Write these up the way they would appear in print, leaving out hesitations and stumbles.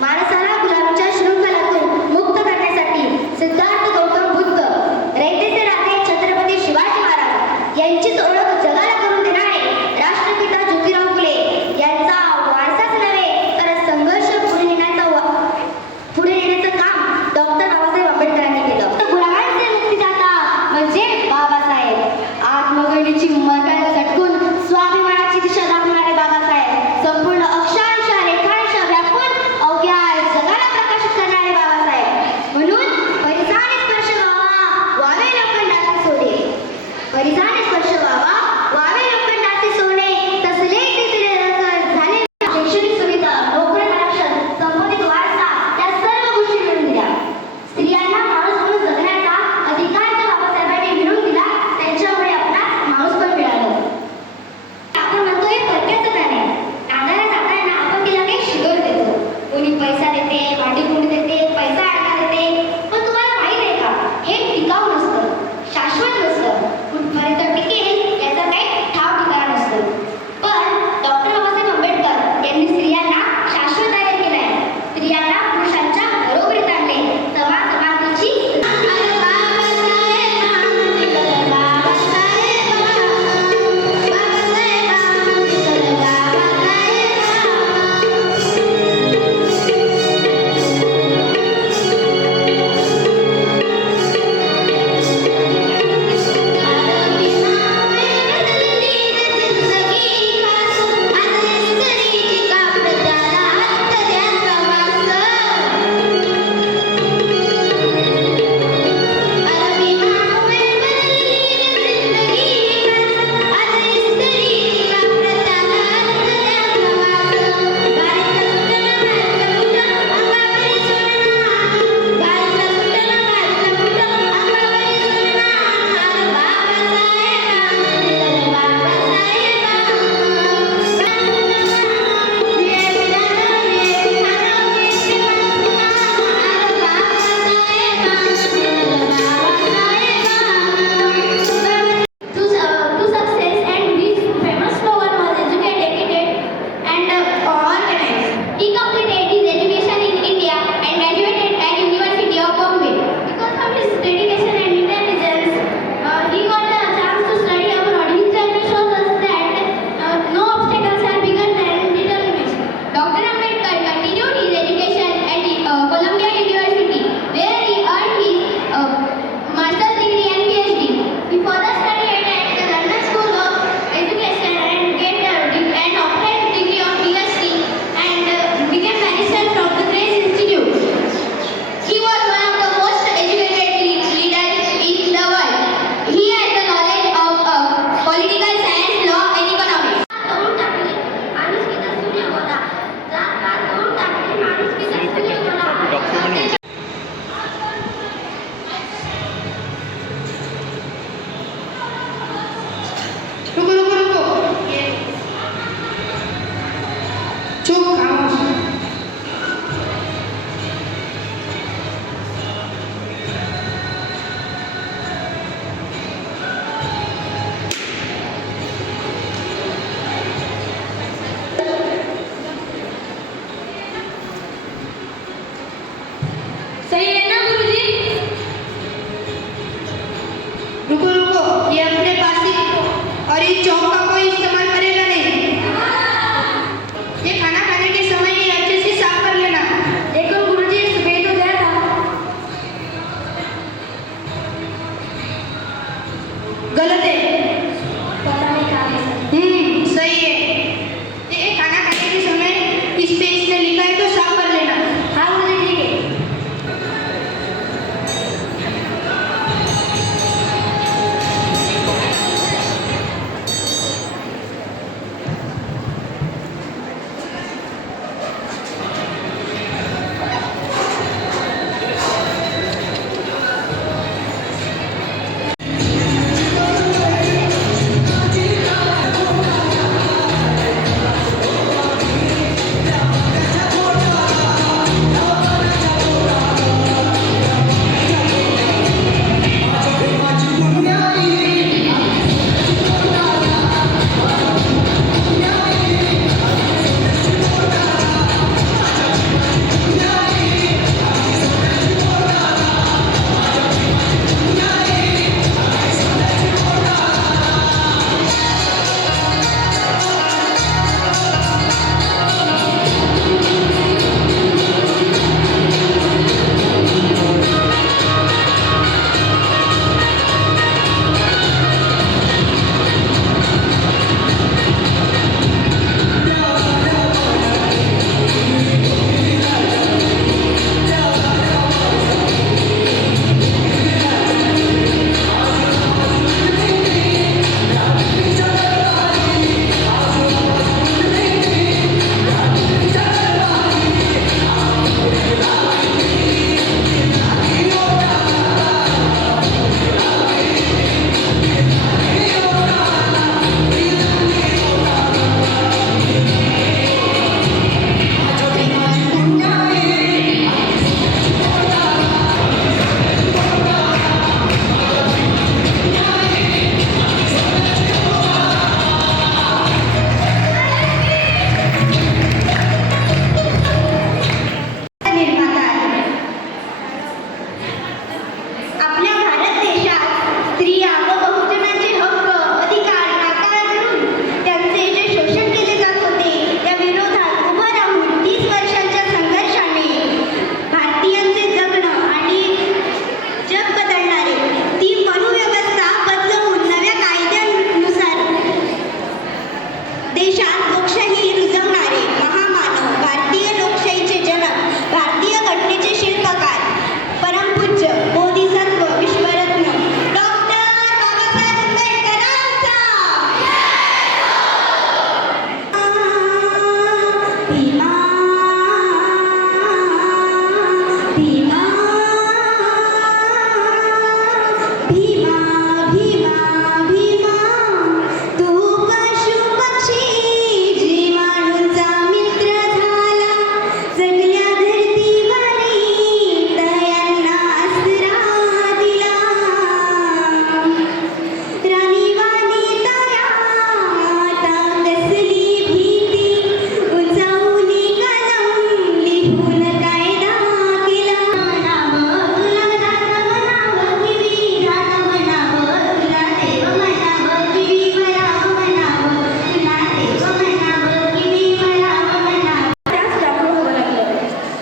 माणसाला गुलामीच्या शृंखलातून मुक्त करण्यासाठी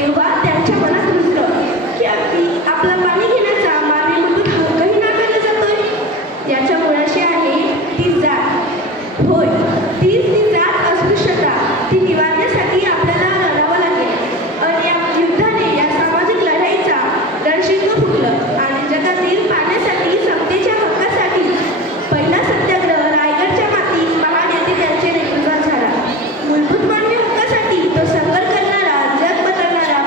तेव्हा त्यांच्या मनात रुजलं की अगदी आपला पाणी घेण्याचा मानवी मूलभूत हक्कही नाकारला जातोय। याच्या मुळाशी आहे ती जात। होय, तीच ती जात अस्पृश्यता। ती निवारण्यासाठी आपल्याला लढावं लागेल। आणि या युद्धाने या सामाजिक लढाईचा रणशिंग फुटलं आणि जगातील पाण्यासाठी समतेच्या हक्कासाठी पहिला सत्याग्रह रायगडच्या मातीत महान येथे त्यांच्या नेतृत्वात झाला। मूलभूत मानवी हक्कासाठी तो संघर्ष करणारा, जग बदलणारा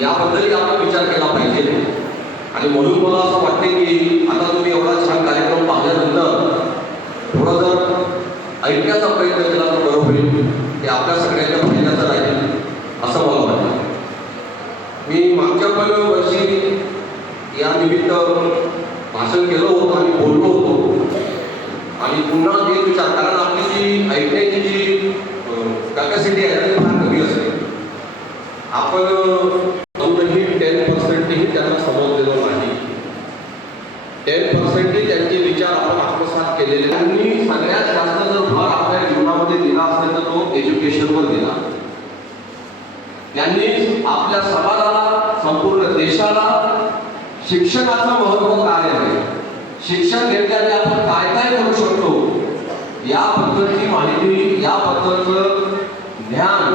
याबद्दलही आपण विचार केला पाहिजे. आणि म्हणून मला असं वाटते की आता तुम्ही एवढा छान कार्यक्रम पाहिल्यानंतर थोडं जर ऐकण्याचा प्रयत्न केला तर बरं होईल. ते आपल्या सगळ्यांच्या फायद्याचं राहील असं मला वाटतं. मी मागच्या पण वर्षी या निमित्त भाषण केलं होतं आणि बोललो होतो. आणि पुन्हा ते विचार, कारण आपली जी ऐकण्याची जी कॅपॅसिटी आहे ती फार कमी असते. आपण अजूनही 10%ही त्यांना समजलेलं नाही. 10%ही त्यांचे विचार आपण आत्मसात केलेले. त्यांनी सगळ्यात जास्त जर भर आपल्या जीवनामध्ये दिला असेल तर तो एज्युकेशनवर दिला. त्यांनी आपल्या समाजाला, संपूर्ण देशाला शिक्षणाचं महत्त्व काय आहे, शिक्षण घेतल्याने आपण काय काय करू शकतो याबद्दलची माहिती, याबद्दलचं ज्ञान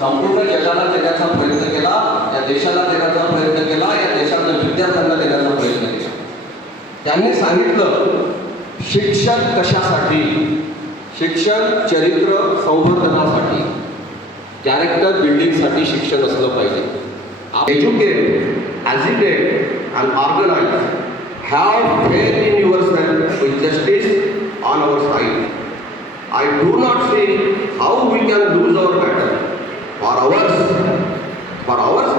संपूर्ण जगाला देण्याचा प्रयत्न केला, या देशाला देण्याचा प्रयत्न केला, या देशातल्या विद्यार्थ्यांना देण्याचा प्रयत्न केला. त्यांनी सांगितलं शिक्षण कशासाठी, शिक्षण चरित्र संवर्धनासाठी, कॅरेक्टर बिल्डिंगसाठी शिक्षण असलं पाहिजे. Educate, agitate and organize. Have faith in yourself with justice on our side. I do not see how we can lose our battle. For ours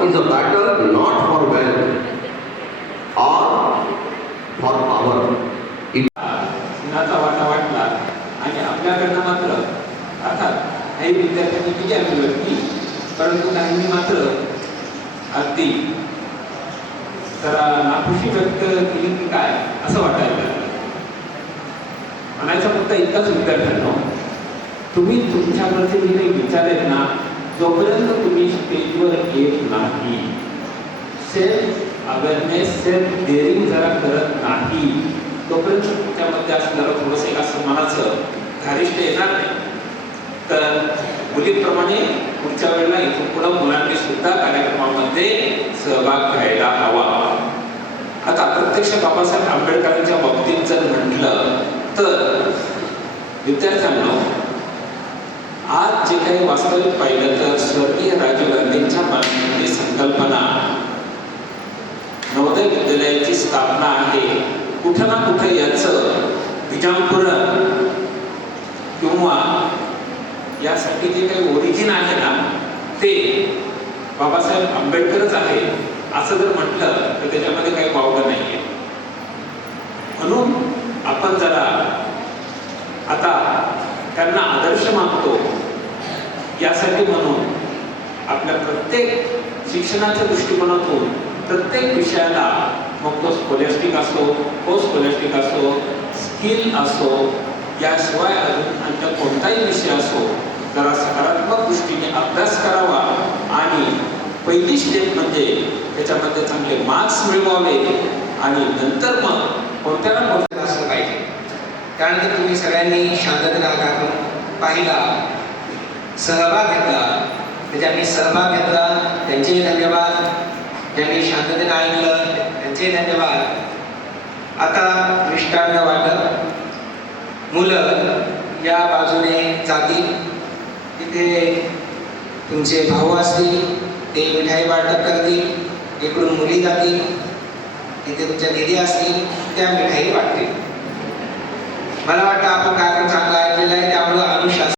is a battle not for wealth or for power. सिंहाचा वाटा वाटला आणि आपल्याकडनं मात्र अर्थात काही विद्यार्थ्यांनी विचार केली, परंतु काहींनी मात्र अगदी जरा नाखुशी व्यक्त केली की काय असं वाटायला लागलं. म्हणायचा फक्त इतकाच विद्यार्थ्यांनो, तुम्ही तुमच्याकडचे जे काही विचार आहेत ना, जोपर्यंत तुम्ही स्टेजवर येत नाही, सेल्फ अवेअरनेस, सेल्फ डेअरिंग जरा करत नाही, तोपर्यंत तुमच्यामध्ये असणारं थोडंसं एक असं मनाचं धारिष्ट येणार नाही. तर मुलीप्रमाणे पुढच्या वेळेला इथून पुढं मुलांनी सुद्धा कार्यक्रमामध्ये सहभाग घ्यायला हवा. आता प्रत्यक्ष बाबासाहेब आंबेडकरांच्या बाबतीत जर म्हटलं तर विद्यार्थ्यांना आज जे काही वास्तविक पाहिलं तर स्वर्गीय राजीव गांधींच्या माननीय संकल्पना नवोदय विद्यालयाची स्थापना आहे. कुठं ना कुठं याचं बीजांकुरण किंवा यासाठी जे काही ओरिजिन आहे ना ते बाबासाहेब आंबेडकरच आहे असं जर म्हटलं तर त्याच्यामध्ये काही वावगं नाही आहे. म्हणून आपण जरा आता त्यांना आदर्श मानतो यासाठी म्हणून आपल्या प्रत्येक शिक्षणाच्या दृष्टिकोनातून प्रत्येक विषयाला, मग तो स्कॉलॅस्टिक असो, पोस्ट स्कॉलॅस्टिक असो, स्किल असो, याशिवाय अजून अन्य कोणताही विषय असो, जरा सकारात्मक दृष्टीने अभ्यास करावा आणि पहिली स्टेप म्हणजे त्याच्यामध्ये चांगले मार्क्स मिळवावे आणि नंतर मग कोणत्या ना कोणत्या असलं पाहिजे. त्यानंतर तुम्ही सगळ्यांनी शांततेने हा कार्यक्रम पाहिला, सहभाग घेतला. ज्यांनी सहभाग घेतला त्यांचेही धन्यवाद, ज्यांनी शांततेने ऐकलं त्यांचेही धन्यवाद. आता मिष्टान्न वाटप, मुलं या बाजूने जातील, तिथे तुमचे भाऊ असतील ते मिठाई वाटप करतील, इकडून मुली जातील, तिथे तुमच्या दीदी असतील त्या मिठाई वाटतील. मला वाटतं आपण कार्यक्रम चांगला ऐकलेला आहे, त्यामुळे अनुशासन